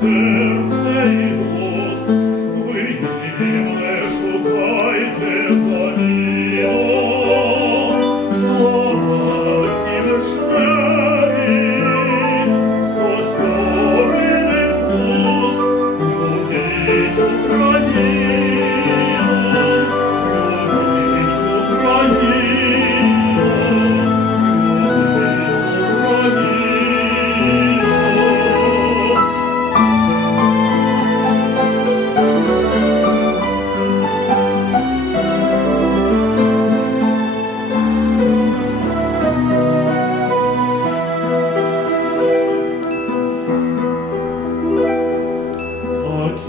сердце и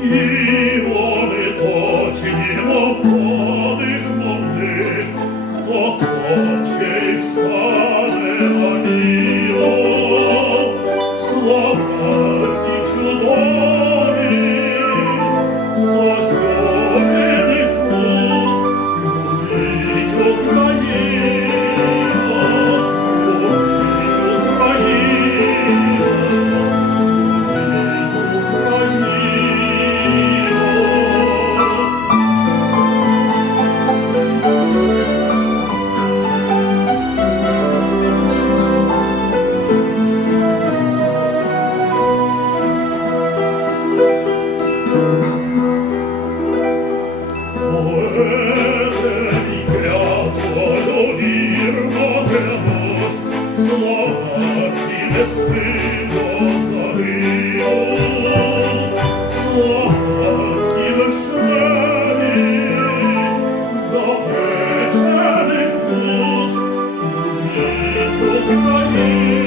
ti Amen.